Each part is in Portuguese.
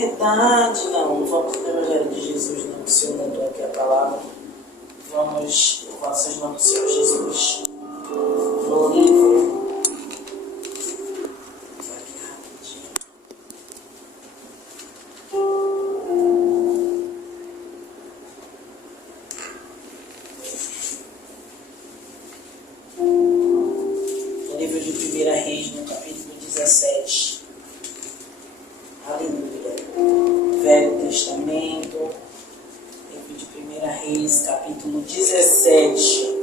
verdade. Não vamos no Evangelho de Jesus, não, que o Senhor mandou aqui a palavra. Vamos, vocês não do Senhor Jesus. No livro. Aqui rapidinho. No livro de 1 Reis, no capítulo 17. Aleluia. Velho Testamento, livro de 1 Reis, capítulo 17.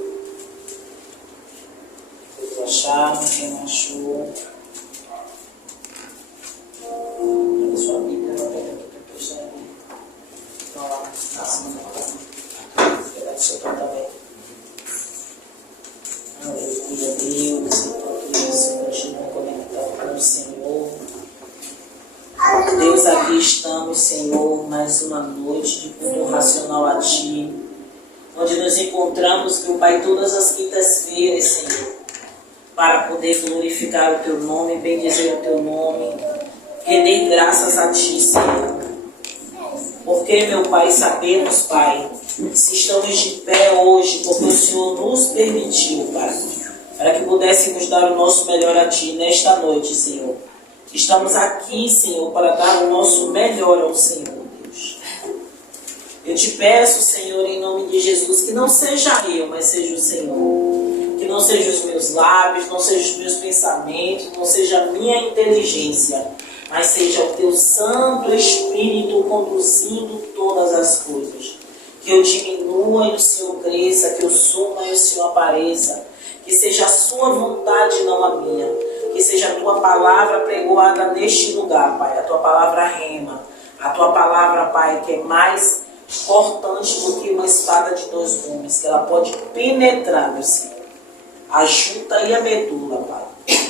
Todos acharam? Quem achou? Olha sua Bíblia, vai pegar aqui para prestar ali. Então lá, assim, vou pegar do seu também. Aleluia, Deus, enquanto isso, continua conectado com o Senhor. Deus, aqui estamos, Senhor, mais uma noite de culto racional a Ti, onde nos encontramos, meu Pai, todas as quintas-feiras, Senhor, para poder glorificar o Teu nome, bendizer o Teu nome, render graças a Ti, Senhor. Porque, meu Pai, sabemos, Pai, que se estamos de pé hoje, porque o Senhor nos permitiu, Pai, para que pudéssemos dar o nosso melhor a Ti nesta noite, Senhor. Estamos aqui, Senhor, para dar o nosso melhor ao Senhor, Deus. Eu te peço, Senhor, em nome de Jesus, que não seja eu, mas seja o Senhor. Que não seja os meus lábios, não seja os meus pensamentos, não seja a minha inteligência, mas seja o Teu Santo Espírito conduzindo todas as coisas. Que eu diminua e o Senhor cresça, que eu suma e o Senhor apareça. Que seja a Sua vontade, não a minha. Que seja a Tua palavra pregoada neste lugar, Pai. A Tua palavra rema. A Tua palavra, Pai, que é mais cortante do que uma espada de 2 gumes. Que ela pode penetrar, meu Senhor, a junta e a medula, Pai.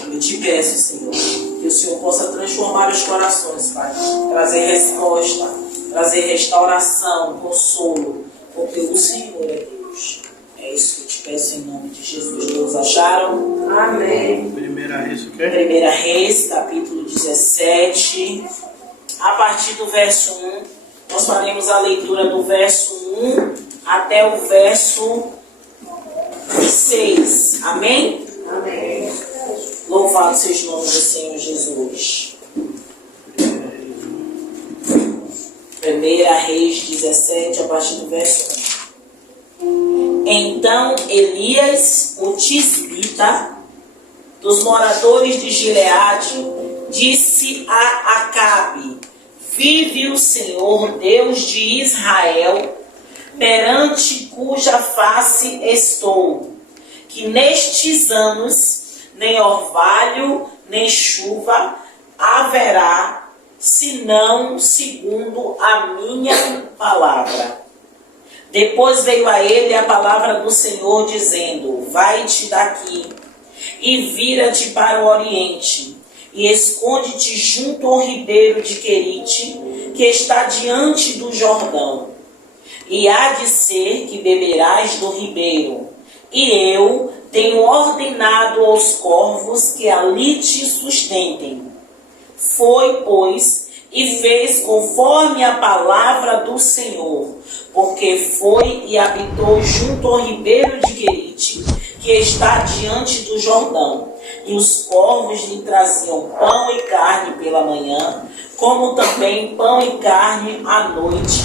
Eu te peço, Senhor, que o Senhor possa transformar os corações, Pai. Trazer resposta, trazer restauração, consolo. Porque o Senhor é Deus. É isso que eu te peço em nome de Jesus. Todos acharam? Amém. 1 Reis, o quê? 1 Reis, capítulo 17. A partir do verso 1, nós faremos a leitura do verso 1 até o verso 6. Amém? Amém. Louvado seja o nome do Senhor Jesus. 1 Reis 17, a partir do verso 1. Então Elias, o tisbita, dos moradores de Gileade, disse a Acabe: vive o Senhor, Deus de Israel, perante cuja face estou, que nestes anos nem orvalho, nem chuva haverá, senão segundo a minha palavra. Depois veio a ele a palavra do Senhor, dizendo: vai-te daqui e vira-te para o oriente, e esconde-te junto ao ribeiro de Querite, que está diante do Jordão. E há de ser que beberás do ribeiro, e eu tenho ordenado aos corvos que ali te sustentem. Foi, pois, e fez conforme a palavra do Senhor, porque foi e habitou junto ao ribeiro de Querite, que está diante do Jordão. E os corvos lhe traziam pão e carne pela manhã, como também pão e carne à noite,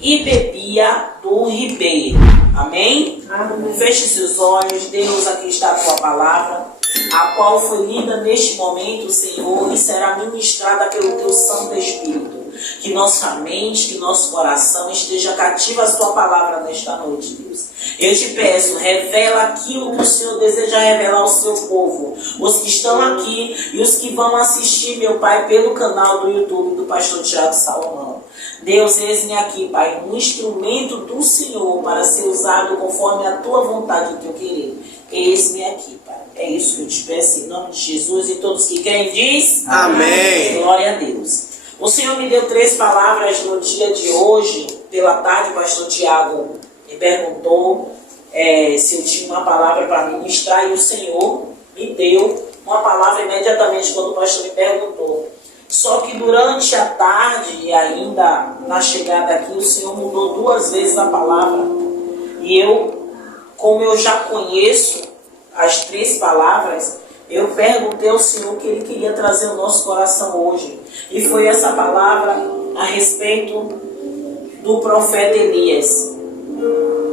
e bebia do ribeiro. Amém? Amém. Feche seus olhos. Deus, aqui está a Tua palavra, a qual foi lida neste momento, Senhor, e será ministrada pelo Teu Santo Espírito. Que nossa mente, que nosso coração esteja cativo à Sua palavra nesta noite, Deus. Eu te peço, revela aquilo que o Senhor deseja revelar ao Seu povo, os que estão aqui e os que vão assistir, meu Pai, pelo canal do YouTube do Pastor Tiago Salomão. Deus, eis-me aqui, Pai, um instrumento do Senhor para ser usado conforme a Tua vontade e o Teu querer. Eis-me aqui, Pai. É isso que eu te peço em nome de Jesus, e todos que creem diz Amém. Glória a Deus. O Senhor me deu 3 palavras no dia de hoje. Pela tarde, o pastor Tiago me perguntou se eu tinha uma palavra para ministrar, e o Senhor me deu uma palavra imediatamente quando o pastor me perguntou. Só que durante a tarde e ainda na chegada aqui, o Senhor mudou 2 vezes a palavra. E eu, como eu já conheço as 3 palavras, eu perguntei ao Senhor o que Ele queria trazer ao nosso coração hoje. E foi essa palavra a respeito do profeta Elias.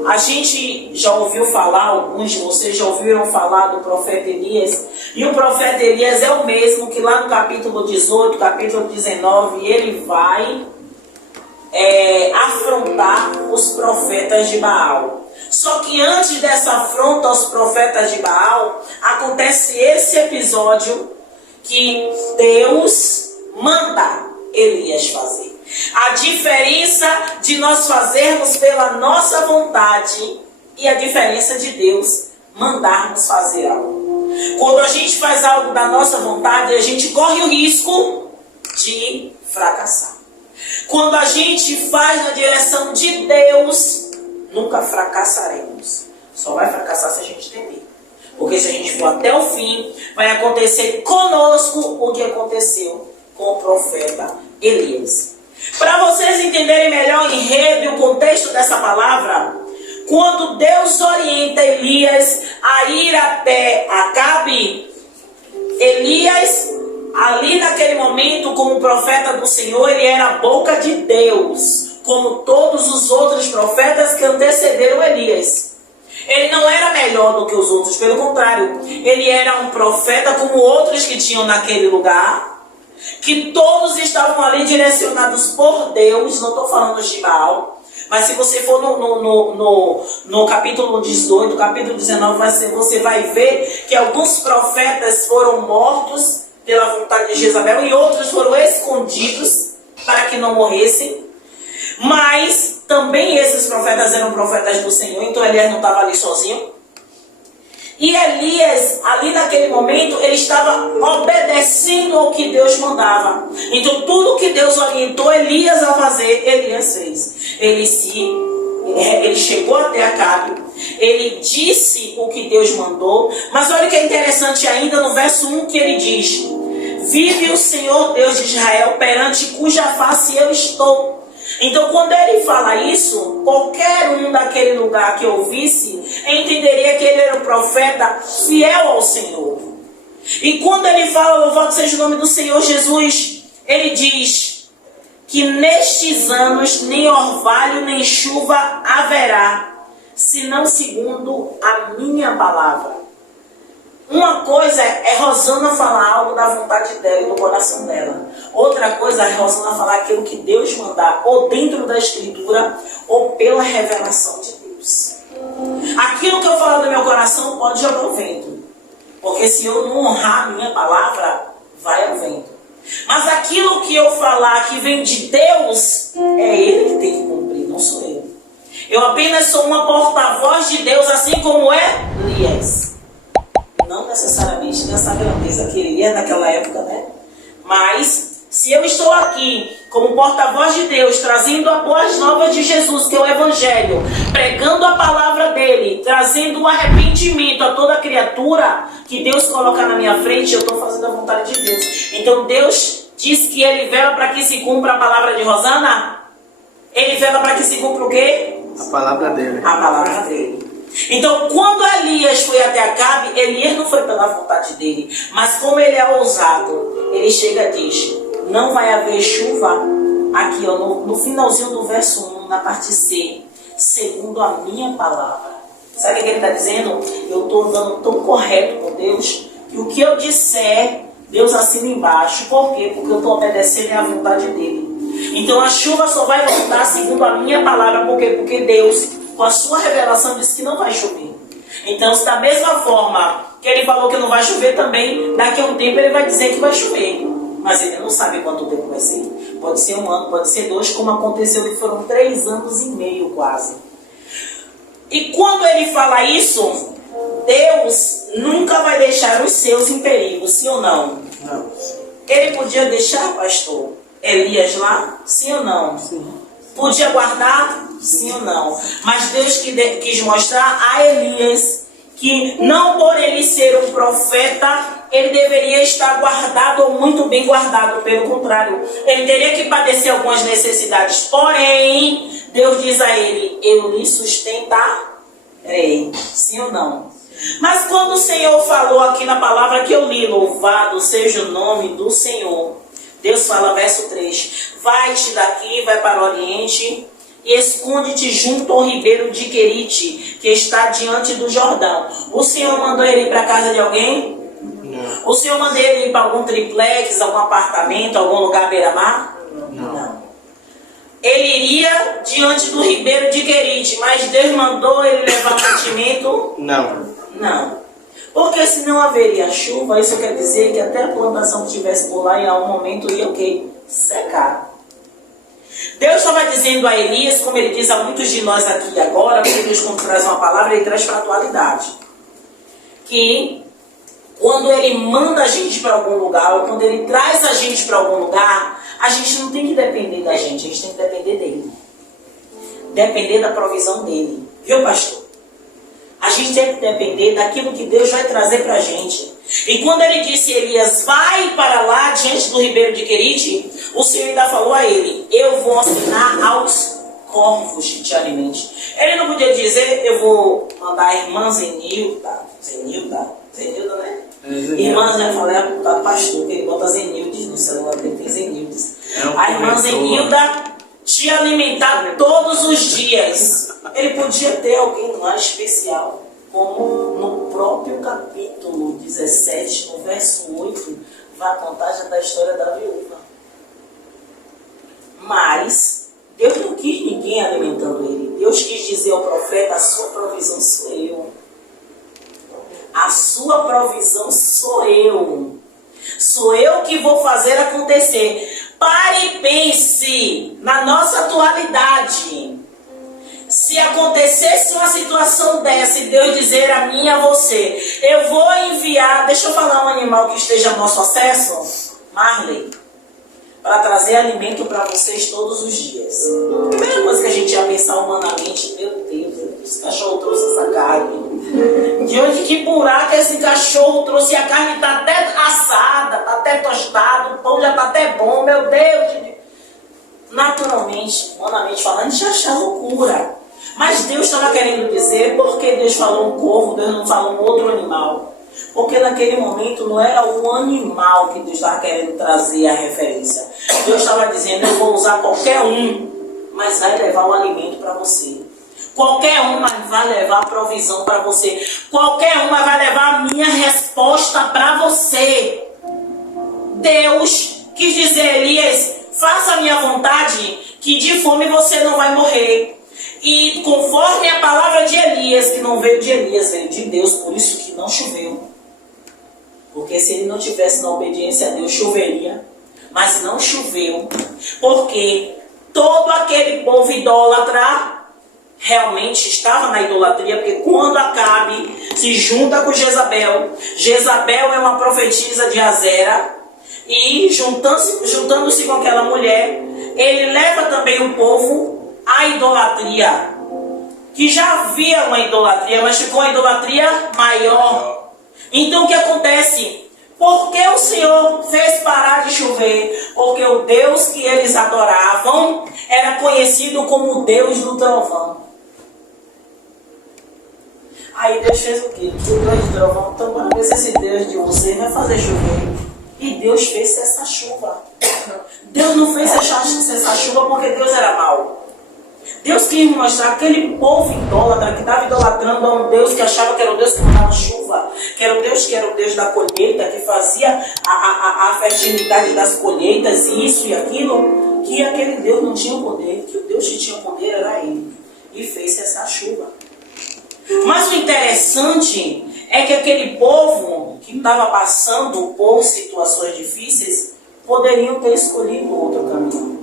A gente já ouviu falar, alguns de vocês já ouviram falar do profeta Elias. E o profeta Elias é o mesmo que lá no capítulo 18, capítulo 19, ele vai afrontar os profetas de Baal. Só que antes dessa afronta aos profetas de Baal, acontece esse episódio que Deus manda Elias fazer. A diferença de nós fazermos pela nossa vontade e a diferença de Deus mandarmos fazer algo. Quando a gente faz algo da nossa vontade, a gente corre o risco de fracassar. Quando a gente faz na direção de Deus, nunca fracassaremos. Só vai fracassar se a gente temer. Porque se a gente for até o fim, vai acontecer conosco o que aconteceu com o profeta Elias. Para vocês entenderem melhor o enredo e o contexto dessa palavra, quando Deus orienta Elias a ir até Acabe, Elias, ali naquele momento, como profeta do Senhor, ele era a boca de Deus, como todos os outros profetas que antecederam Elias. Ele não era melhor do que os outros, pelo contrário, ele era um profeta como outros que tinham naquele lugar, que todos estavam ali direcionados por Deus. Não estou falando de Baal, mas se você for no capítulo 18, capítulo 19, você vai ver que alguns profetas foram mortos pela vontade de Jezabel e outros foram escondidos para que não morressem. Mas também esses profetas eram profetas do Senhor, então Elias não estava ali sozinho. E Elias, ali naquele momento, ele estava obedecendo ao que Deus mandava. Então tudo que Deus orientou Elias a fazer, Elias fez. Ele chegou até Acabe, ele disse o que Deus mandou. Mas olha o que é interessante ainda no verso 1 que ele diz: vive o Senhor Deus de Israel, perante cuja face eu estou. Então, quando ele fala isso, qualquer um daquele lugar que ouvisse, entenderia que ele era um profeta fiel ao Senhor. E quando ele fala, louvado seja o nome do Senhor Jesus, ele diz que nestes anos nem orvalho nem chuva haverá, senão segundo a minha palavra. Uma coisa é Rosana falar algo da vontade dela e do coração dela. Outra coisa é Rosana falar aquilo que Deus mandar, ou dentro da Escritura, ou pela revelação de Deus. Aquilo que eu falo do meu coração pode jogar ao vento. Porque se eu não honrar a minha palavra, vai ao vento. Mas aquilo que eu falar que vem de Deus, é Ele que tem que cumprir, não sou eu. Eu apenas sou uma porta-voz de Deus, assim como é Elias. Não necessariamente nessa grandeza que ele é naquela época, né? Mas, se eu estou aqui como porta-voz de Deus, trazendo a boas novas de Jesus, que é o Evangelho, pregando a palavra dele, trazendo o arrependimento a toda criatura que Deus coloca na minha frente, eu estou fazendo a vontade de Deus. Então Deus diz que ele vela para que se cumpra a palavra de Rosana. Ele vela para que se cumpra o quê? A palavra dele. A palavra dele. Então, quando Elias foi até Acabe, Elias não foi pela vontade dele, mas como ele é ousado, ele chega e diz: não vai haver chuva, aqui ó, no finalzinho do verso 1, na parte C, segundo a minha palavra. Sabe o que ele está dizendo? Eu estou andando tão correto com Deus, que o que eu disser, Deus assina embaixo. Por quê? Porque eu estou obedecendo à vontade dele. Então a chuva só vai voltar segundo a minha palavra. Por quê? Porque Deus, com a sua revelação, disse que não vai chover. Então, se da mesma forma que ele falou que não vai chover, também daqui a um tempo ele vai dizer que vai chover. Mas ele não sabe quanto tempo vai ser. Pode ser 1 ano, pode ser 2, como aconteceu que foram 3 anos e meio quase. E quando ele fala isso, Deus nunca vai deixar os seus em perigo, sim ou não? Não. Ele podia deixar, pastor, Elias lá? Sim ou não? Sim. Podia guardar? Sim ou não? Mas Deus quis mostrar a Elias que não por ele ser um profeta, ele deveria estar guardado ou muito bem guardado. Pelo contrário, ele teria que padecer algumas necessidades. Porém, Deus diz a ele, eu lhe sustentarei. Sim ou não? Mas quando o Senhor falou aqui na palavra que eu li, louvado seja o nome do Senhor. Deus fala, verso 3, vai-te daqui, vai para o Oriente, e esconde-te junto ao ribeiro de Querite, que está diante do Jordão. O Senhor mandou ele ir para a casa de alguém? Não. O Senhor mandou ele ir para algum triplex, algum apartamento, algum lugar à beira-mar? Não. Ele iria diante do ribeiro de Querite, mas Deus mandou ele levar mantimento? Não. Porque se não haveria chuva, isso quer dizer que até a plantação que estivesse por lá, em algum momento ia o quê? Secar. Deus estava dizendo a Elias, como ele diz a muitos de nós aqui agora, porque Deus quando traz uma palavra, ele traz para a atualidade. Que quando ele manda a gente para algum lugar, ou quando ele traz a gente para algum lugar, a gente não tem que depender da gente, a gente tem que depender dele. Depender da provisão dele. Viu, pastor? A gente tem que depender daquilo que Deus vai trazer para a gente. E quando ele disse, Elias, vai para lá diante do ribeiro de Querite, o Senhor ainda falou a ele, eu vou ordenar aos corvos que te alimente. Ele não podia dizer, eu vou mandar a irmã Zenilda, né? Irmã Zenilda, falei, é do pastor, que ele bota Zenildes no celular dele, tem Zenildes. A irmã Zenilda te alimentar todos os dias. Ele podia ter alguém lá especial, como no próprio capítulo 17, no verso 8, vai contar já da história da viúva. Mas Deus não quis ninguém alimentando ele. Deus quis dizer ao profeta, a sua provisão sou eu. A sua provisão sou eu. Sou eu que vou fazer acontecer. Pare e pense na nossa atualidade. Se acontecesse uma situação dessa e Deus dizer a mim e a você, eu vou enviar, deixa eu falar um animal que esteja ao nosso acesso, Marley, para trazer alimento para vocês todos os dias. A primeira coisa que a gente ia pensar humanamente, meu Deus, esse cachorro trouxe essa carne. De onde que buraco esse cachorro trouxe? A carne está até assada, está até tostada, o pão já está até bom, meu Deus. Naturalmente, humanamente falando, a gente acha loucura. Mas Deus estava querendo dizer, por que Deus falou um corvo, Deus não falou um outro animal? Porque naquele momento não era o animal que Deus estava querendo trazer a referência. Deus estava dizendo, eu vou usar qualquer um, mas vai levar o alimento para você. Qualquer uma vai levar a provisão para você. Qualquer uma vai levar a minha resposta para você. Deus quis dizer, Elias, faça a minha vontade, que de fome você não vai morrer. E conforme a palavra de Elias, que não veio de Elias, veio de Deus, por isso que não choveu. Porque se ele não tivesse na obediência a Deus, choveria. Mas não choveu. Porque todo aquele povo idólatra realmente estava na idolatria. Porque quando Acabe se junta com Jezabel, Jezabel é uma profetisa de Azera, e juntando-se com aquela mulher, ele leva também o povo à idolatria. Que já havia uma idolatria, mas ficou uma idolatria maior. Então o que acontece? Porque o Senhor fez parar de chover? Porque o Deus que eles adoravam era conhecido como o Deus do trovão. Aí Deus fez o quê? O Deus do trovão, então vamos ver se esse Deus de você vai fazer chover. E Deus fez essa chuva. Deus não fez essa chuva porque Deus era mau. Deus quis mostrar aquele povo idólatra que estava idolatrando a um Deus que achava que era o Deus que mandava chuva, que era o Deus da colheita, que fazia a fertilidade das colheitas, e isso e aquilo, que aquele Deus não tinha poder, que o Deus que tinha poder era ele. E fez essa chuva. Mas o interessante é que aquele povo que estava passando por situações difíceis poderiam ter escolhido outro caminho.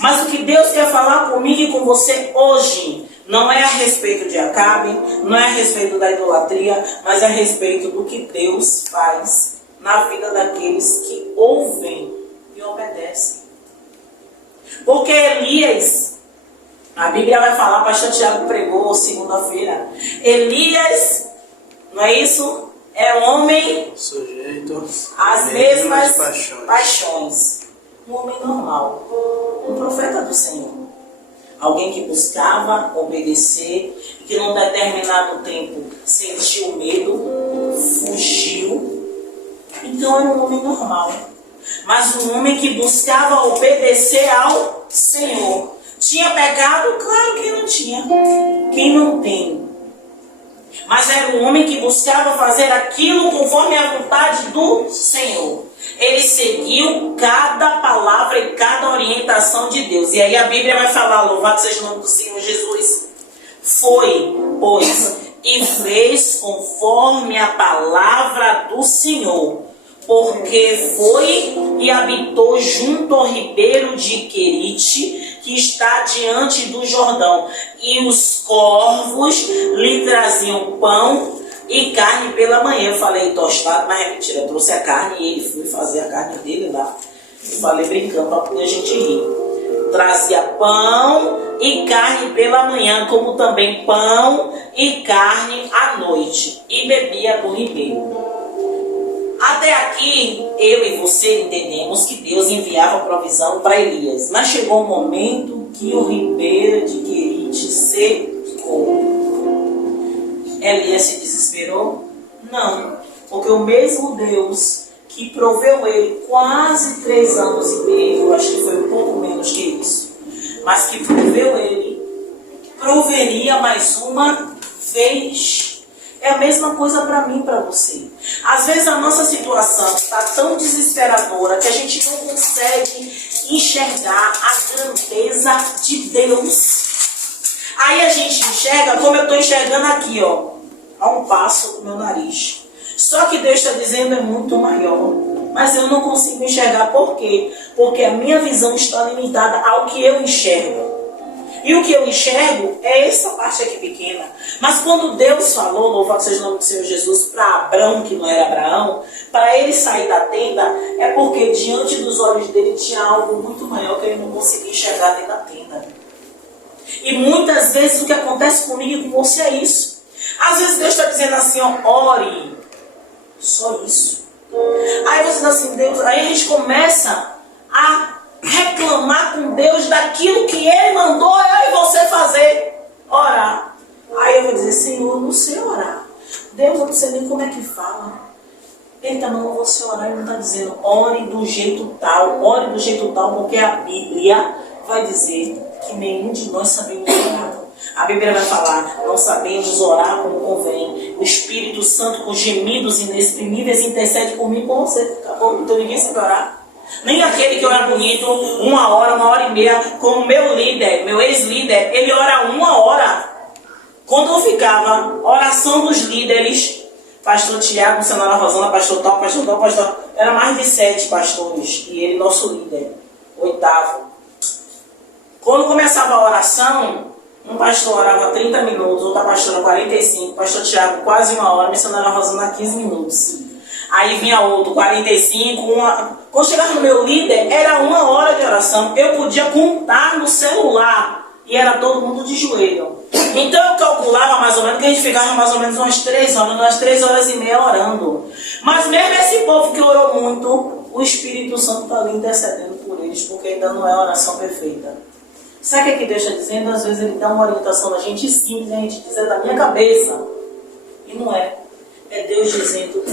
Mas o que Deus quer falar comigo e com você hoje não é a respeito de Acabe, não é a respeito da idolatria, mas é a respeito do que Deus faz na vida daqueles que ouvem e obedecem. Porque Elias, a Bíblia vai falar, o pastor Tiago pregou segunda-feira, Elias Não é isso? É um homem sujeito às mesmas paixões. Um homem normal. Um profeta do Senhor. Alguém que buscava obedecer, que num determinado tempo sentiu medo, fugiu. Então era um homem normal. Mas um homem que buscava obedecer ao Senhor. Tinha pecado? Claro que não tinha. Quem não tem? Mas era um homem que buscava fazer aquilo conforme a vontade do Senhor. Ele seguiu cada palavra e cada orientação de Deus. E aí a Bíblia vai falar, louvado seja o nome do Senhor Jesus. Foi, pois, e fez conforme a palavra do Senhor. Porque foi e habitou junto ao ribeiro de Querite, que está diante do Jordão. E os corvos lhe traziam pão e carne pela manhã. Eu falei tostado, mas é mentira. Eu trouxe a carne e ele foi fazer a carne dele lá. Eu falei brincando para poder a gente rir. Trazia pão e carne pela manhã, como também pão e carne à noite. E bebia do ribeiro. Até aqui, eu e você entendemos que Deus enviava provisão para Elias. Mas chegou um momento que o ribeiro de Querite secou. Elias se desesperou? Não, porque o mesmo Deus que proveu ele quase 3 anos e meio, eu acho que foi um pouco menos que isso, mas que proveu ele, proveria mais uma vez. É a mesma coisa para mim e para você. Às vezes a nossa situação está tão desesperadora que a gente não consegue enxergar a grandeza de Deus. Aí a gente enxerga como eu estou enxergando aqui, ó, a um passo do meu nariz. Só que Deus está dizendo é muito maior. Mas eu não consigo enxergar. Por quê? Porque a minha visão está limitada ao que eu enxergo. E o que eu enxergo é essa parte aqui pequena. Mas quando Deus falou, louvado seja o nome do Senhor Jesus, para Abrão, que não era Abraão, para ele sair da tenda, é porque diante dos olhos dele tinha algo muito maior que ele não conseguia enxergar dentro da tenda. E muitas vezes o que acontece comigo e com você é isso. Às vezes Deus está dizendo assim, ó, ore. Só isso. Aí você diz assim, Deus, aí a gente começa a reclamar com Deus daquilo que Ele mandou eu e você fazer. Orar. Aí eu vou dizer, Senhor, eu não sei orar. Deus, eu não sei nem como é que fala. Ele está mandando você orar, ele não está dizendo, ore do jeito tal, porque a Bíblia vai dizer que nenhum de nós sabemos orar. A Bíblia vai falar, não sabemos orar como convém. O Espírito Santo com gemidos inexprimíveis intercede por mim e por você. Acabou? Então ninguém sabe orar. Nem aquele que ora bonito, 1 hora, 1h30, como meu líder, meu ex-líder, ele ora 1 hora. Quando eu ficava, oração dos líderes, pastor Tiago, senhora Rosana, pastor tal, era mais de 7 pastores, e ele nosso líder, 8º. Quando começava a oração, um pastor orava 30 minutos, outra pastora 45, pastor Tiago quase 1 hora, missionária Rosana 15 minutos. Aí vinha outro, 45, Quando chegava no meu líder, era 1 hora de oração. Eu podia contar no celular e era todo mundo de joelho. Então eu calculava mais ou menos que a gente ficava mais ou menos umas 3 horas, umas 3 horas e meia orando. Mas mesmo esse povo que orou muito, o Espírito Santo está ali intercedendo por eles, porque ainda não é a oração perfeita. Sabe o que Deus está dizendo? Às vezes Ele dá uma orientação na gente simples, a gente diz, é da minha cabeça. E não é. É Deus dizendo,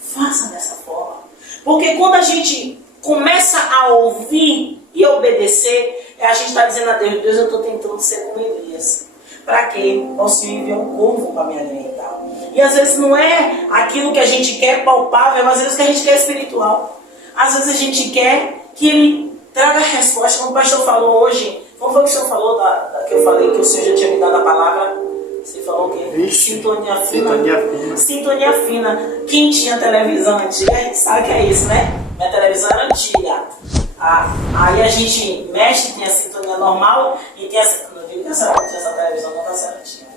faça dessa forma. Porque quando a gente começa a ouvir e obedecer, a gente está dizendo a Deus, Deus, eu estou tentando ser como Elias. Para quê? O Senhor enviou um corvo para me alimentar. E às vezes não é aquilo que a gente quer palpável, mas às vezes o que a gente quer é espiritual. Às vezes a gente quer que Ele traga a resposta, como o pastor falou hoje. Como foi que o senhor falou que eu falei que o Senhor já tinha me dado a palavra? Você falou o quê? Sintonia fina. Sintonia fina. Quem tinha televisão antiga sabe que é isso, né? Minha televisão era antiga. Aí a gente mexe, tem a sintonia normal e tem não digo que essa televisão não está certinha.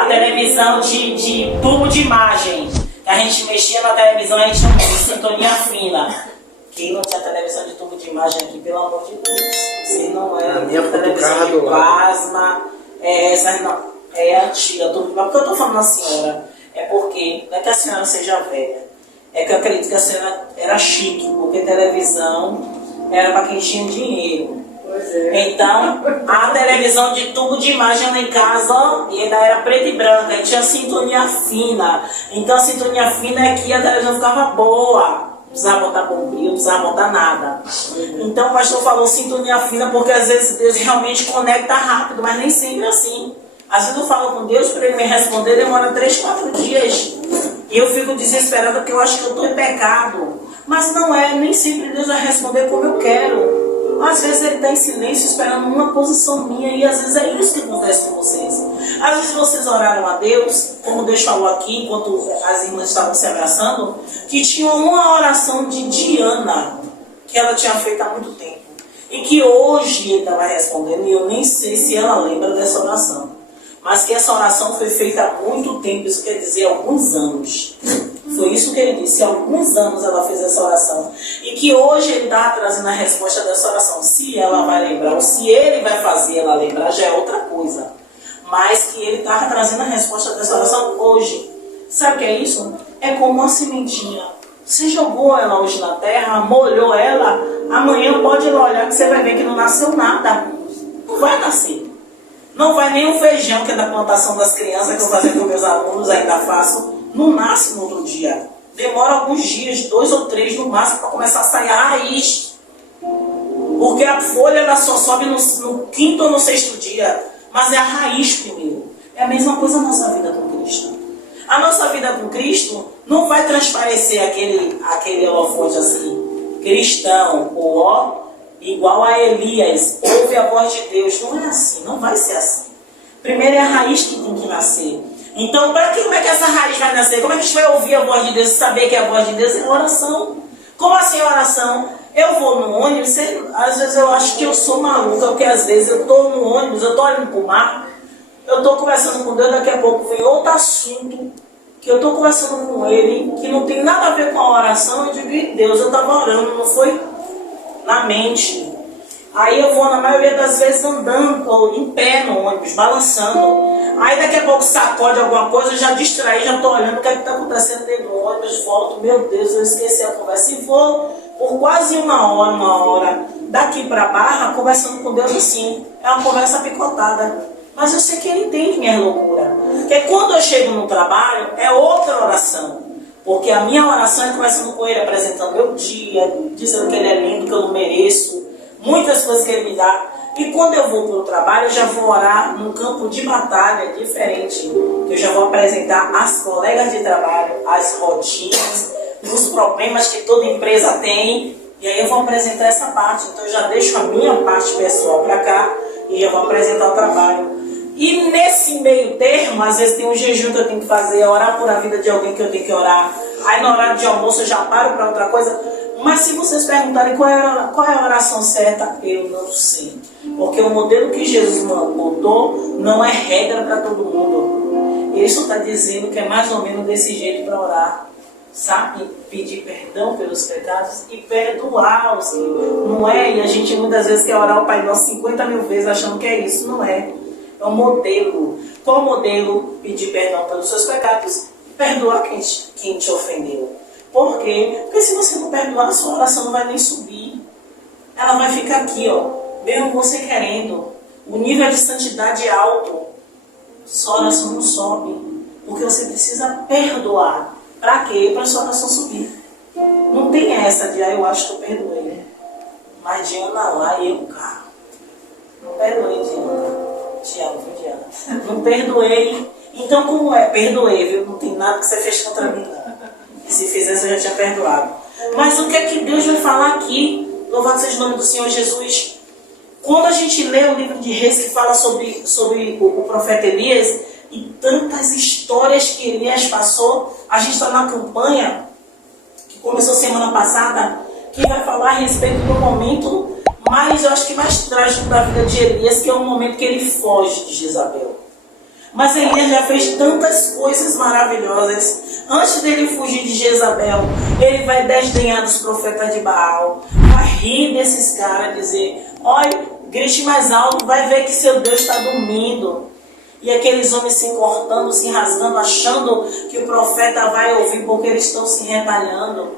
A televisão de tubo de imagem. Que a gente mexia na televisão e a gente chamava de sintonia fina. Quem não tinha televisão de tubo de imagem aqui, pelo amor de Deus. Se não era televisão de plasma. Essas não. é antiga. Mas por que eu estou falando a senhora? É porque, não é que a senhora seja velha, é que eu acredito que a senhora era chique, porque televisão era para quem tinha dinheiro. Pois é. Então, a televisão de tubo de imagem lá em casa, ó, e ainda era preta e branca, e tinha sintonia fina. Então a sintonia fina é que a televisão ficava boa. Não precisava botar bombril, não precisava botar nada. Então o pastor falou sintonia fina porque às vezes Deus realmente conecta rápido, mas nem sempre é assim. Às vezes eu falo com Deus, para ele me responder demora 3, 4 dias. E eu fico desesperada porque eu acho que eu estou em pecado. Mas não é, nem sempre Deus vai responder como eu quero. Às vezes ele está em silêncio esperando uma posição minha e às vezes é isso que acontece com vocês. Às vezes vocês oraram a Deus, como Deus falou aqui, enquanto as irmãs estavam se abraçando, que tinha uma oração de Diana, que ela tinha feito há muito tempo. E que hoje ele estava respondendo e eu nem sei se ela lembra dessa oração. Mas que essa oração foi feita há muito tempo, isso quer dizer alguns anos. Foi isso que ele disse, há alguns anos ela fez essa oração. E que hoje ele está trazendo a resposta dessa oração. Se ela vai lembrar, ou se ele vai fazer ela lembrar, já é outra coisa. Mas que ele está trazendo a resposta dessa oração hoje. Sabe o que é isso? É como uma sementinha. Você jogou ela hoje na terra, molhou ela, amanhã pode ir lá olhar que você vai ver que não nasceu nada. Não vai nascer. Não vai nem o feijão, que é da plantação das crianças, que eu fazia com meus alunos, ainda faço, não nasce no outro dia. Demora alguns dias, 2 ou 3 no máximo, para começar a sair a raiz. Porque a folha ela só sobe no 5º ou no 6º dia. Mas é a raiz primeiro. É a mesma coisa a nossa vida com Cristo. A nossa vida com Cristo não vai transparecer aquele holofote assim, cristão, ou ó, igual a Elias, ouve a voz de Deus. Não é assim, não vai ser assim. Primeiro é a raiz que tem que nascer. Então, como é que essa raiz vai nascer? Como é que a gente vai ouvir a voz de Deus e saber que a voz de Deus é oração? Como assim oração? Eu vou no ônibus, às vezes eu acho que eu sou maluca, porque às vezes eu estou no ônibus, eu estou olhando para o mar, eu estou conversando com Deus, daqui a pouco vem outro assunto, que eu estou conversando com Ele, que não tem nada a ver com a oração. Eu digo, Deus, eu estava orando, não foi? Na mente. Aí eu vou, na maioria das vezes, andando, ou em pé no ônibus, balançando. Aí daqui a pouco sacode alguma coisa, eu já distraí, já estou olhando o que é está acontecendo dentro do ônibus, volto, meu Deus, eu esqueci a conversa. E vou por quase uma hora, daqui para a Barra, conversando com Deus assim. É uma conversa picotada. Mas eu sei que Ele entende minha loucura. Porque quando eu chego no trabalho, é outra oração. Porque a minha oração é conversando com Ele, apresentando meu dia, dizendo que Ele é lindo, que eu não mereço, muitas coisas que Ele me dá. E quando eu vou para o trabalho, eu já vou orar num campo de batalha diferente. Que eu já vou apresentar as colegas de trabalho, as rotinas, os problemas que toda empresa tem. E aí eu vou apresentar essa parte. Então eu já deixo a minha parte pessoal para cá e já vou apresentar o trabalho. E nesse meio termo, às vezes tem um jejum que eu tenho que fazer, orar por a vida de alguém que eu tenho que orar. Aí no horário de almoço eu já paro para outra coisa. Mas se vocês perguntarem qual é a oração certa, eu não sei. Porque o modelo que Jesus botou não é regra para todo mundo. Isso está dizendo que é mais ou menos desse jeito para orar. Sabe? Pedir perdão pelos pecados e perdoar os que não é. E a gente muitas vezes quer orar o Pai Nosso 50 mil vezes achando que é isso. Não é. É um modelo. Qual modelo? Pedir perdão pelos seus pecados e perdoar quem te ofendeu. Por quê? Porque se você não perdoar, a sua oração não vai nem subir. Ela vai ficar aqui, ó. Mesmo você querendo. O nível de santidade é alto. Sua oração não sobe. Porque você precisa perdoar. Para quê? Para a sua oração subir. Não tem essa de, eu acho que eu perdoei. Mas Diana lá e eu cá. Não perdoei, Diana. Te amo, viu, Diana? Não perdoei. Então, como é? Perdoei, viu? Não tem nada que você fez contra mim, não. E se fizesse, eu já tinha perdoado. Mas o que é que Deus vai falar aqui? Louvado seja o nome do Senhor Jesus. Quando a gente lê o livro de Reis que fala sobre o profeta Elias e tantas histórias que Elias passou, a gente está na campanha que começou semana passada, que vai falar a respeito do momento mais, eu acho que mais trágico da vida de Elias, que é o momento que ele foge de Jezabel. Mas Elias já fez tantas coisas maravilhosas. Antes dele fugir de Jezabel, ele vai desdenhar dos profetas de Baal, vai rir desses caras, dizer, olha, grite mais alto, vai ver que seu Deus está dormindo. E aqueles homens se cortando, se rasgando, achando que o profeta vai ouvir porque eles estão se retalhando.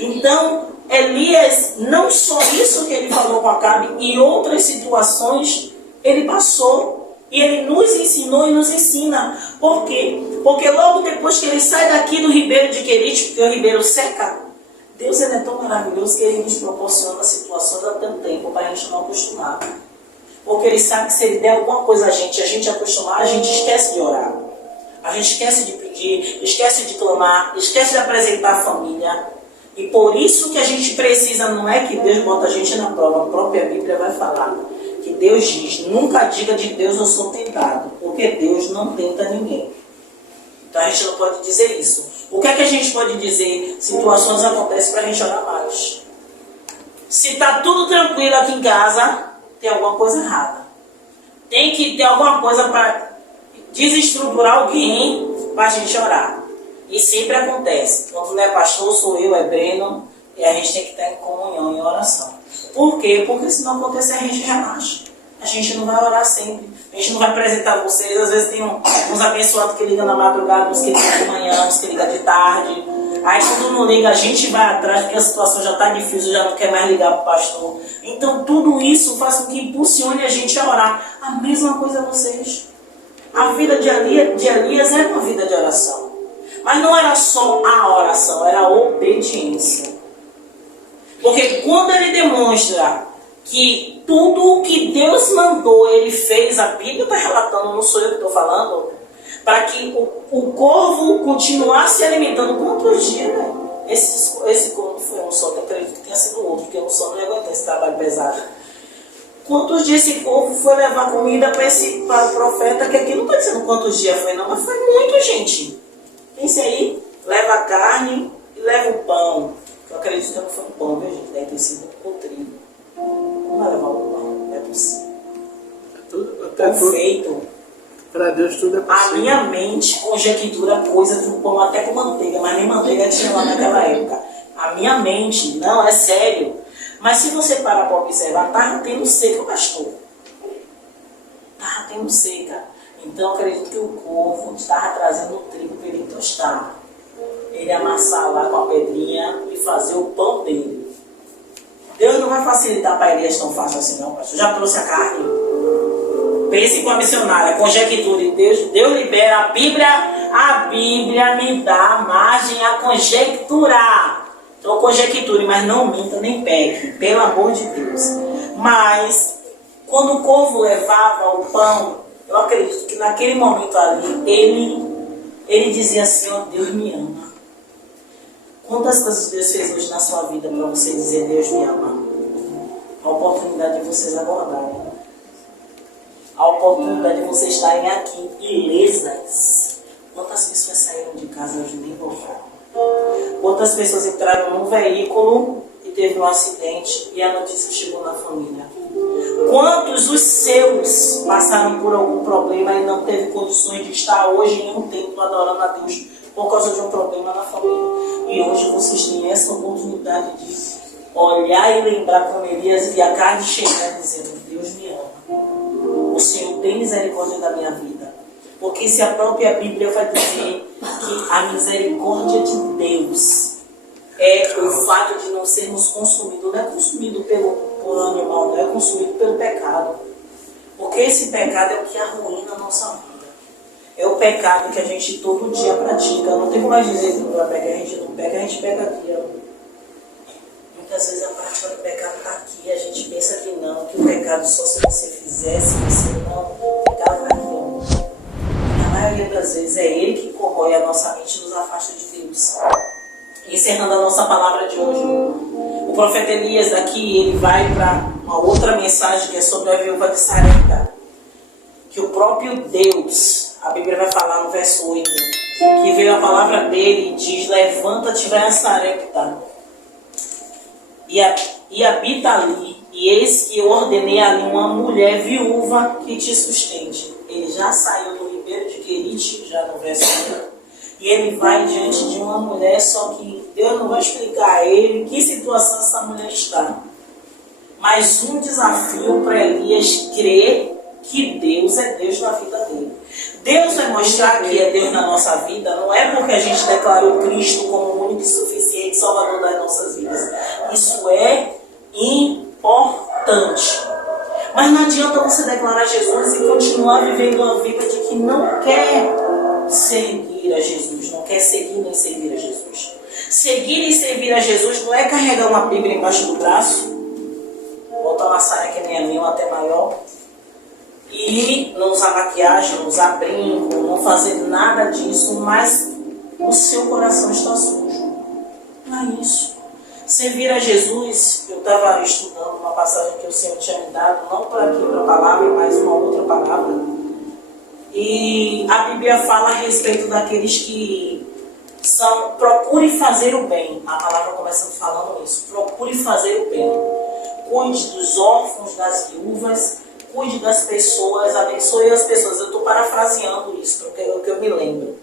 Então, Elias, não só isso que ele falou com Acabe, e outras situações, ele passou. E ele nos ensinou e nos ensina. Por quê? Porque logo depois que ele sai daqui do ribeiro de Querite, porque o ribeiro seca, Deus ele é tão maravilhoso que ele nos proporciona situações há tanto tempo para a gente não acostumar. Porque ele sabe que se ele der alguma coisa a gente acostumar, a gente esquece de orar. A gente esquece de pedir, esquece de clamar, esquece de apresentar a família. E por isso que a gente precisa, não é que Deus bota a gente na prova, a própria Bíblia vai falar. Que Deus diz, nunca diga de Deus eu sou tentado, porque Deus não tenta ninguém. Então a gente não pode dizer isso. O que é que a gente pode dizer? Situações acontecem para a gente orar mais. Se está tudo tranquilo aqui em casa, tem alguma coisa errada. Tem que ter alguma coisa para desestruturar alguém para a gente orar. E sempre acontece. Quando não é pastor, sou eu, é Breno, e a gente tem que estar em comunhão, em oração. Por quê? Porque se não acontecer, a gente relaxa. A gente não vai orar sempre. A gente não vai apresentar vocês. Às vezes tem uns abençoados que ligam na madrugada, uns que ligam de manhã, uns que ligam de tarde. Aí quando não liga, a gente vai atrás, porque a situação já está difícil, já não quer mais ligar para o pastor. Então tudo isso faz com que impulsione a gente a orar. A mesma coisa vocês. A vida de Elias era uma vida de oração. Mas não era só a oração, era a obediência. Porque quando ele demonstra que tudo o que Deus mandou, ele fez, a Bíblia está relatando, não sou eu que estou falando, para que o corvo continuasse se alimentando. Quantos dias, né? Esse corvo foi um só, que eu acredito que tenha sido outro, porque um só não aguenta esse trabalho pesado. Quantos dias esse corvo foi levar comida para o profeta, que aqui não está dizendo quantos dias foi não, mas foi muito, gente. Pense aí, leva a carne e leva o pão. Eu acredito que não foi um pão, viu, gente? Deve ter sido o trigo. Não vai levar o pão, não é possível. Pão feito. Para Deus tudo é possível. A minha mente conjectura coisa de um pão até com manteiga, mas nem manteiga tinha lá naquela época. A minha mente, não, é sério. Mas se você parar para observar, estava tendo seca, pastor. Estava tendo seca. Então eu acredito que o corvo estava trazendo o trigo para ele tostar. Ele amassar lá com a pedrinha e fazer o pão dele. Deus não vai facilitar para Elias tão fácil assim não, pastor. Já trouxe a carne. Pense com a missionária, conjecture. Deus libera a Bíblia me dá margem a conjecturar. Então conjecture, mas não minta nem peque, pelo amor de Deus. Mas, quando o corvo levava o pão, eu acredito que naquele momento ali, ele dizia assim, ó, Deus me ama. Quantas coisas Deus fez hoje na sua vida para você dizer Deus me ama? A oportunidade de vocês acordarem. A oportunidade de vocês estarem aqui ilesas. Quantas pessoas saíram de casa hoje nem voltaram? Quantas pessoas entraram num veículo e teve um acidente e a notícia chegou na família? Quantos os seus passaram por algum problema e não teve condições de estar hoje em um templo adorando a Deus por causa de um problema na família? E hoje vocês têm essa oportunidade de olhar e lembrar como Elias e a carne chegar dizendo, Deus me ama. O Senhor tem misericórdia da minha vida. Porque se a própria Bíblia vai dizer que a misericórdia de Deus é o fato de não sermos consumidos, não é consumido por animal, não é consumido pelo pecado. Porque esse pecado é o que arruína a nossa vida. É o pecado que a gente todo dia pratica. Não tem como mais dizer que não vai pegar, a gente não pega, a gente pega aqui. Ó. Muitas vezes a prática do pecado está aqui, a gente pensa que não, que o pecado só se você fizesse, você não, o pecado está aqui. A maioria das vezes é ele que corrói a nossa mente e nos afasta de Deus. Encerrando a nossa palavra de hoje, o profeta Elias aqui, ele vai para uma outra mensagem que é sobre a viúva de Sarepta. Que o próprio Deus, a Bíblia vai falar no verso 8, que veio a palavra dele e diz, levanta-te, vai a Sarepta e habita ali, e eis que eu ordenei ali uma mulher viúva que te sustente. Ele já saiu do ribeiro de Querite, já no verso 8, e ele vai diante de uma mulher, só que Deus não vai explicar a ele em que situação essa mulher está. Mas um desafio para Elias crer que Deus é Deus na vida dele. Deus vai mostrar que é Deus na nossa vida, não é porque a gente declarou Cristo como o único e suficiente Salvador das nossas vidas. Isso é importante. Mas não adianta você declarar Jesus e continuar vivendo uma vida de que não quer seguir a Jesus, não quer seguir nem servir a Jesus. Seguir e servir a Jesus não é carregar uma Bíblia embaixo do braço, botar uma saia que nem a minha, ou até maior, e não usar maquiagem, não usar brinco, não fazer nada disso, mas o seu coração está sujo. Não é isso. Servir a Jesus, eu estava estudando uma passagem que o Senhor tinha me dado, não para aqui, para a palavra, mas uma outra palavra. E a Bíblia fala a respeito daqueles que procure fazer o bem. A palavra começa falando isso. Procure fazer o bem. Cuide dos órfãos, das viúvas, cuide das pessoas, abençoe as pessoas. Eu estou parafraseando isso, porque é o que eu me lembro.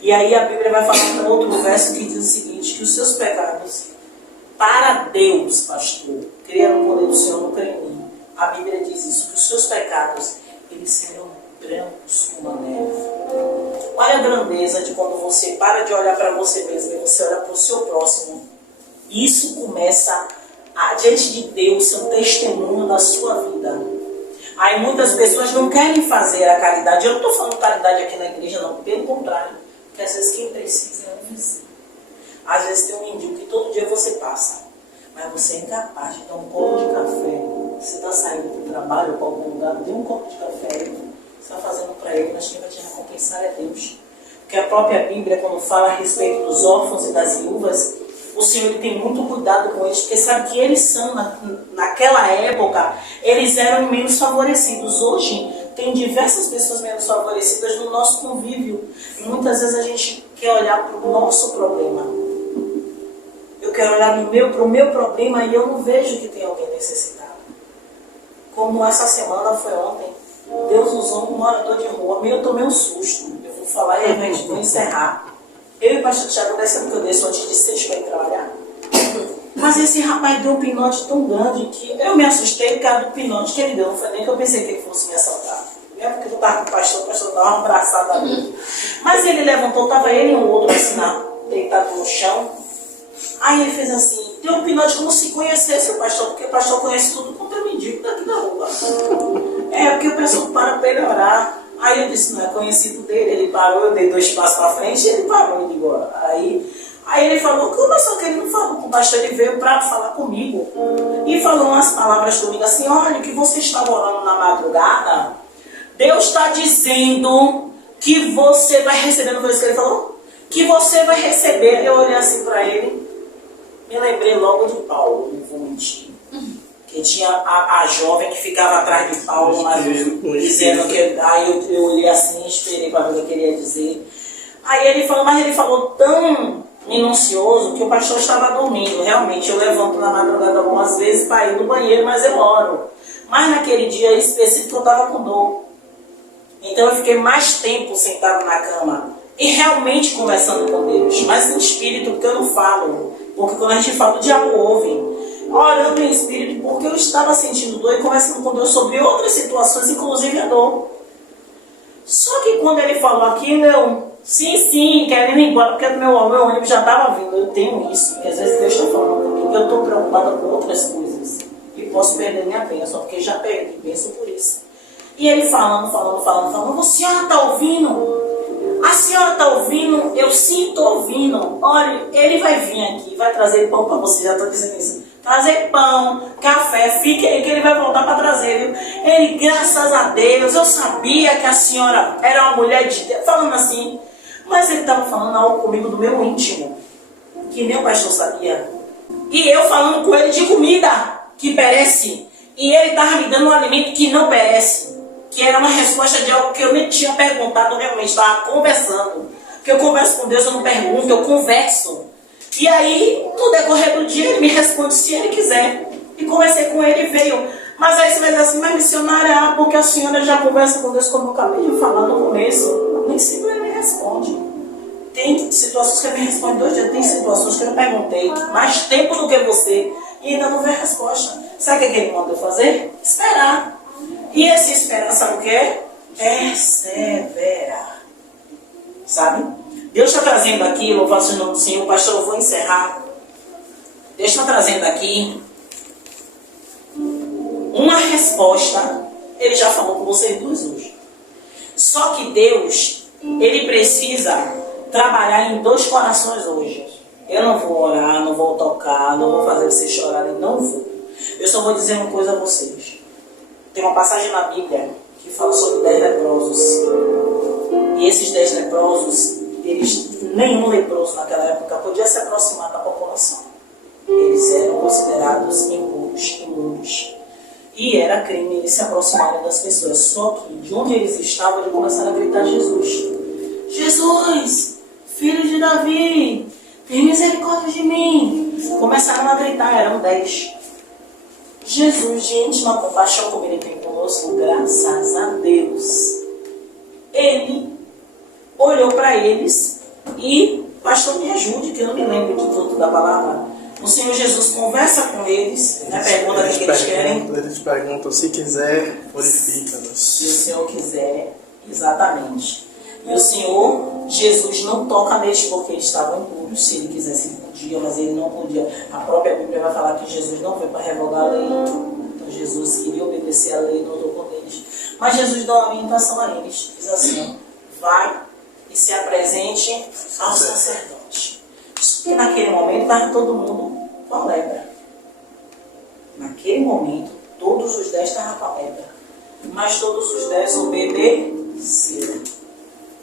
E aí a Bíblia vai falar um outro verso que diz o seguinte, que os seus pecados, para Deus, pastor, creia no poder do Senhor, não creia em mim. A Bíblia diz isso, que os seus pecados, eles serão brancos como a neve. Olha a grandeza de quando você para de olhar para você mesmo e você olha para o seu próximo. Isso começa, diante de Deus, ser um testemunho da sua vida. Aí muitas pessoas não querem fazer a caridade. Eu não estou falando caridade aqui na igreja, não. Pelo contrário. Porque às vezes quem precisa é um vizinho. Às vezes tem um mendigo que todo dia você passa. Mas você é incapaz de dar um copo de café. Você está saindo para o trabalho ou para algum lugar, dê um copo de café. Você está fazendo para ele, mas quem vai te recompensar é Deus. Porque a própria Bíblia, quando fala a respeito dos órfãos e das viúvas, o Senhor ele tem muito cuidado com eles, porque sabe que eles são, naquela época, eles eram menos favorecidos. Hoje, tem diversas pessoas menos favorecidas no nosso convívio. E muitas vezes a gente quer olhar para o nosso problema. Eu quero olhar para o meu problema e eu não vejo que tem alguém necessitado. Como essa semana foi ontem. Deus usou um morador de rua. Eu tomei um susto. Eu vou falar e a gente vai encerrar. Eu e o pastor Tiago descendo que eu desço antes de 6 para ir trabalhar. Mas esse rapaz deu um pinote tão grande que eu me assustei por causa do pinote que ele deu. Não foi nem que eu pensei que ele fosse me assaltar. Mesmo porque eu estava com o pastor dava uma abraçada ali. Mas ele levantou, estava ele e um outro assim, deitado no chão. Aí ele fez assim, deu um pinote como se conhecesse o pastor, porque o pastor conhece tudo contra mendigo daqui da rua. Porque o pessoal para ele orar. Aí eu disse, não é conhecido dele, ele parou, eu dei 2 passos para frente e ele parou. Eu digo, aí ele falou, começou que ele não falou com o pastor, ele veio para falar comigo. E falou umas palavras comigo assim, olha, que você estava orando na madrugada, Deus está dizendo que você vai receber, não foi isso que ele falou? Que você vai receber. Eu olhei assim para ele, me lembrei logo de Paulo, não vou mentir. Que tinha a jovem que ficava atrás de Paulo, mas dizendo que... Aí eu olhei assim, esperei para ver o que ele ia dizer. Aí ele falou, mas ele falou tão minucioso que o pastor estava dormindo. Realmente, eu levanto na madrugada algumas vezes para ir no banheiro, mas eu oro. Mas naquele dia específico eu estava com dor. Então eu fiquei mais tempo sentado na cama e realmente conversando com Deus. Mas em espírito, porque eu não falo. Porque quando a gente fala, o diabo ouve. Orando em espírito, porque eu estava sentindo dor e conversando com Deus sobre outras situações, inclusive a dor. Só que quando ele falou aquilo, eu, sim, quero ir embora, porque meu ônibus já estava vindo. Eu tenho isso, porque às vezes Deus está falando comigo, eu estou preocupada com outras coisas. E posso perder minha bênção, porque já perdi bênção por isso. E ele falando, a senhora está ouvindo? A senhora está ouvindo? Eu sim estou ouvindo. Olha, ele vai vir aqui, vai trazer pão para você, já estou dizendo isso. Trazer pão, café, fique aí que ele vai voltar para trazer, viu? Ele, graças a Deus, eu sabia que a senhora era uma mulher de Deus, falando assim. Mas ele estava falando algo comigo do meu íntimo, que nem o pastor sabia. E eu falando com ele de comida que perece. E ele estava me dando um alimento que não perece. Que era uma resposta de algo que eu nem tinha perguntado, realmente estava conversando. Porque eu converso com Deus, eu não pergunto, eu converso. E aí, no decorrer do dia, ele me responde se ele quiser. E conversei com ele e veio. Mas aí você vai dizer assim, mas missionária, porque a senhora já conversa com Deus, como eu acabei de falar no começo. Nem sempre ele me responde. Tem situações que ele me responde 2 dias, tem situações que eu perguntei mais tempo do que você. E ainda não veio a resposta. Sabe o que ele manda eu fazer? Esperar. E esse esperar, sabe o que é? perseverar. Sabe? Deus está trazendo aqui, louvado seja o nome do Senhor, pastor, eu vou encerrar. Deus está trazendo aqui uma resposta. Ele já falou com vocês duas hoje. Só que Deus, Ele precisa trabalhar em dois corações hoje. Eu não vou orar, não vou tocar, não vou fazer vocês chorarem, não vou. Eu só vou dizer uma coisa a vocês. Tem uma passagem na Bíblia que fala sobre 10 leprosos. E esses 10 leprosos, nenhum leproso naquela época podia se aproximar da população. Eles eram considerados imundos. E era crime eles se aproximarem das pessoas. Só que de onde eles estavam, eles começaram a gritar Jesus. Jesus, filho de Davi, tem misericórdia de mim. Começaram a gritar, eram 10. Jesus, de íntima compaixão como Ele tem conosco, graças a Deus, Ele olhou para eles e, pastor, me ajude, que eu não me lembro de tudo da palavra. O Senhor Jesus conversa com eles, pergunta o que eles querem. Eles perguntam, se quiser, purifica-nos. Se o Senhor quiser, exatamente. E o Senhor Jesus não toca neles porque eles estavam impuros. Se Ele quisesse, Ele podia, mas Ele não podia. A própria Bíblia vai falar que Jesus não veio para revogar a lei. Então Jesus queria obedecer a lei, não tocou neles. Mas Jesus dá uma orientação a eles. Diz assim, vai e se apresente ao sacerdote. E naquele momento estava todo mundo com a lepra. Naquele momento, todos os 10 estavam com a lepra. Mas todos os 10 obedeceram.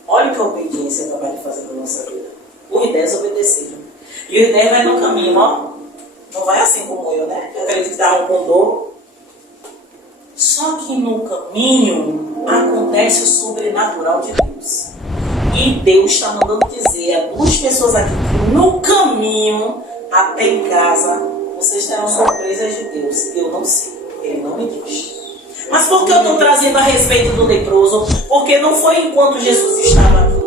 Olha o que a obediência é capaz de fazer na nossa vida. Os 10 obedeceram. E os 10 vai no caminho, ó. Não vai assim como eu, né? Eu acredito que estavam com dor. Só que no caminho acontece o sobrenatural de Deus. E Deus está mandando dizer a duas pessoas aqui que no caminho até em casa vocês terão surpresas de Deus. Eu não sei, Ele não me diz. Mas por que eu estou trazendo a respeito do leproso? Porque não foi enquanto Jesus estava aqui,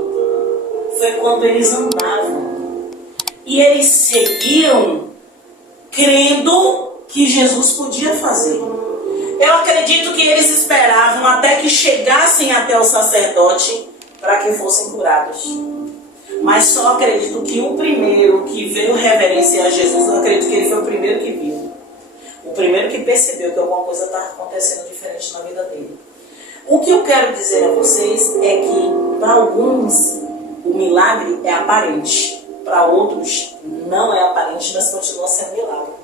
foi quando eles andavam. E eles seguiam crendo que Jesus podia fazer. Eu acredito que eles esperavam até que chegassem até o sacerdote para que fossem curados. Mas só acredito que o primeiro que veio reverenciar Jesus, eu acredito que ele foi o primeiro que viu. O primeiro que percebeu que alguma coisa estava acontecendo diferente na vida dele. O que eu quero dizer a vocês é que para alguns o milagre é aparente. Para outros não é aparente, mas continua sendo milagre.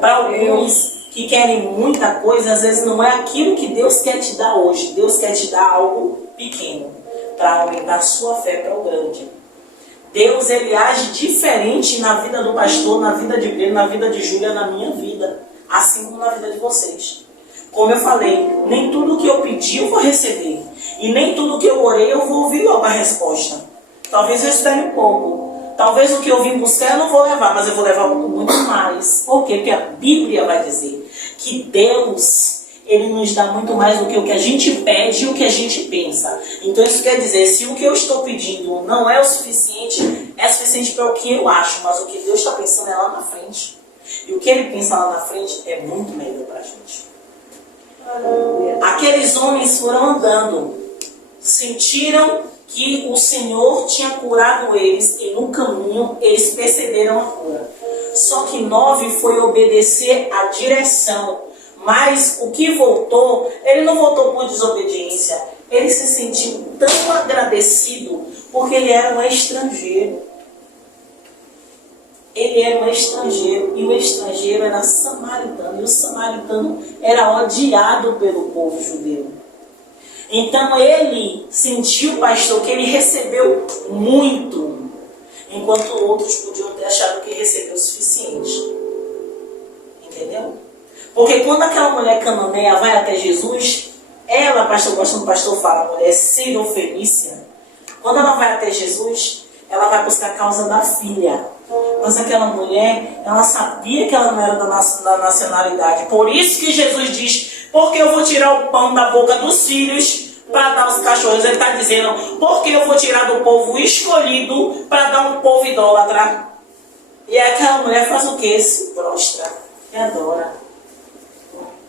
Para alguns que querem muita coisa, às vezes não é aquilo que Deus quer te dar hoje. Deus quer te dar algo pequeno para aumentar a sua fé para o grande. Deus, Ele age diferente na vida do pastor, na vida de Breno, na vida de Júlia, na minha vida. Assim como na vida de vocês. Como eu falei, nem tudo que eu pedi eu vou receber. E nem tudo que eu orei eu vou ouvir logo a resposta. Talvez eu espere um pouco. Talvez o que eu vim buscar eu não vou levar, mas eu vou levar muito mais. Por quê? Porque a Bíblia vai dizer que Deus, Ele nos dá muito mais do que o que a gente pede e o que a gente pensa. Então isso quer dizer, se o que eu estou pedindo não é o suficiente, é suficiente para o que eu acho, mas o que Deus está pensando é lá na frente. E o que Ele pensa lá na frente é muito melhor para a gente. Aqueles homens foram andando, sentiram que o Senhor tinha curado eles e no caminho eles perceberam a cura. Só que 9 foi obedecer a direção. Mas o que voltou, ele não voltou por desobediência. Ele se sentiu tão agradecido porque ele era um estrangeiro. Ele era um estrangeiro e o estrangeiro era samaritano. E o samaritano era odiado pelo povo judeu. Então ele sentiu, pastor, que ele recebeu muito, enquanto outros podiam ter achado que recebeu o suficiente. Entendeu? Porque quando aquela mulher cananeia vai até Jesus, ela, pastor, gosta do pastor fala, a mulher sirofenícia, quando ela vai até Jesus, ela vai buscar a causa da filha. Mas aquela mulher, ela sabia que ela não era da nacionalidade. Por isso que Jesus diz, porque eu vou tirar o pão da boca dos filhos para dar aos cachorros. Ele está dizendo, porque eu vou tirar do povo escolhido para dar um povo idólatra. E aquela mulher faz o quê? Se prostra e adora.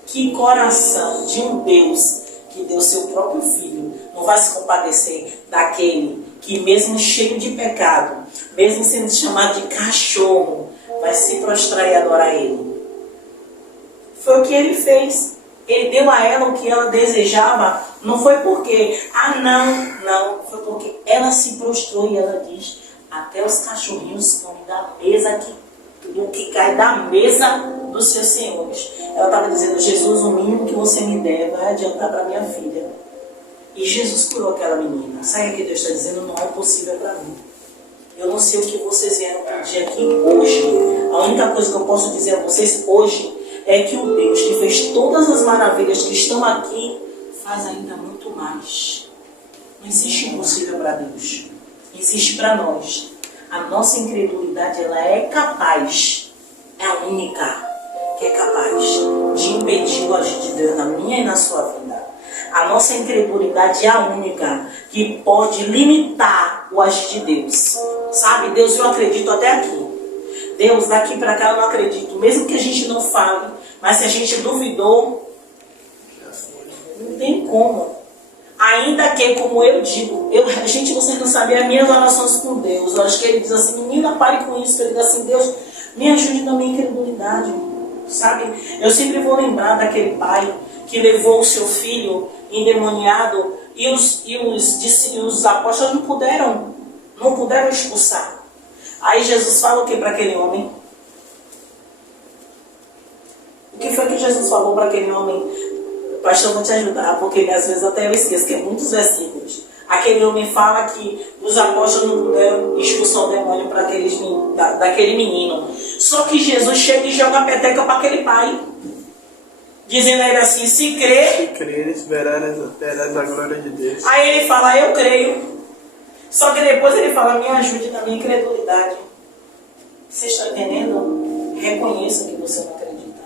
Que coração de um Deus que deu seu próprio filho não vai se compadecer daquele que, mesmo cheio de pecado, mesmo sendo chamado de cachorro, vai se prostrar e adorar ele. Foi o que ele fez. Ele deu a ela o que ela desejava. Não foi porque, não. Foi porque ela se prostrou e ela diz: até os cachorrinhos comem da mesa do que cai da mesa dos seus senhores. Ela estava dizendo: Jesus, o mínimo que você me der vai adiantar para minha filha. E Jesus curou aquela menina. Sabe o que Deus está dizendo? Não é possível para mim. Eu não sei o que vocês vieram pedir aqui hoje. A única coisa que eu posso dizer a vocês hoje é que o Deus que fez todas as maravilhas que estão aqui faz ainda muito mais. Não existe impossível para Deus. Existe para nós. A nossa incredulidade, ela é capaz, é a única que é capaz de impedir o agir de Deus na minha e na sua vida. A nossa incredulidade é a única que pode limitar o agir de Deus. Sabe, Deus, eu acredito até aqui. Deus, daqui para cá eu não acredito. Mesmo que a gente não fale, mas se a gente duvidou, não tem como. Ainda que, como eu digo, gente, vocês não sabem as minhas orações com Deus. Eu acho que ele diz assim: menina, pare com isso. Ele diz assim: Deus, me ajude na minha incredulidade. Sabe, eu sempre vou lembrar daquele pai que levou o seu filho endemoniado e os apóstolos não puderam expulsar. Aí Jesus fala o que para aquele homem? O que foi que Jesus falou para aquele homem? Pastor, eu vou te ajudar, porque às vezes até eu esqueço, que é muitos versículos. Aquele homem fala que os apóstolos não puderam expulsar o demônio para daquele menino. Só que Jesus chega e joga a peteca para aquele pai, dizendo a ele assim: se creres, verás a glória de Deus. Aí ele fala: eu creio. Só que depois ele fala: me ajude na minha incredulidade. Você está entendendo? Reconheça que você não acredita.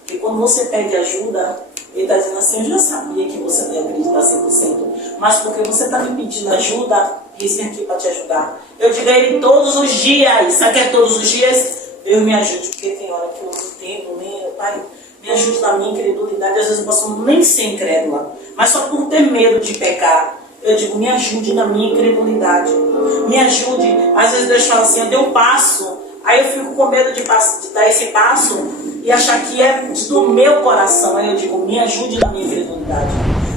Porque quando você pede ajuda, ele está dizendo assim: eu já sabia que você não ia acreditar 100%. Mas porque você está me pedindo ajuda, eis aqui para te ajudar. Eu digo a ele todos os dias. Sabe que é todos os dias? Deus me ajude, porque tem hora que eu não tenho, meu Pai, me ajude na minha incredulidade. Às vezes eu posso nem ser incrédula, mas só por ter medo de pecar. Eu digo: me ajude na minha incredulidade. Me ajude. Às vezes Deus fala assim: eu dei um passo. Aí eu fico com medo de dar esse passo e achar que é do meu coração. Aí eu digo: me ajude na minha incredulidade,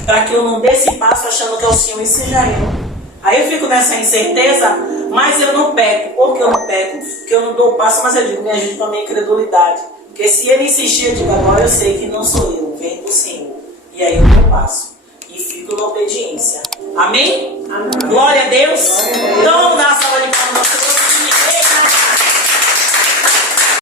para que eu não dê esse passo achando que é o Senhor e seja eu. Aí eu fico nessa incerteza, mas eu não peco. Ou que eu não peco, que eu não dou o passo, mas eu digo: me ajude na minha incredulidade. Porque se ele insistir, eu digo: agora eu sei que não sou eu, vem do Senhor. E aí eu dou o passo e fico na obediência. Amém? Amém. Glória a Deus. Então vamos dar uma salva de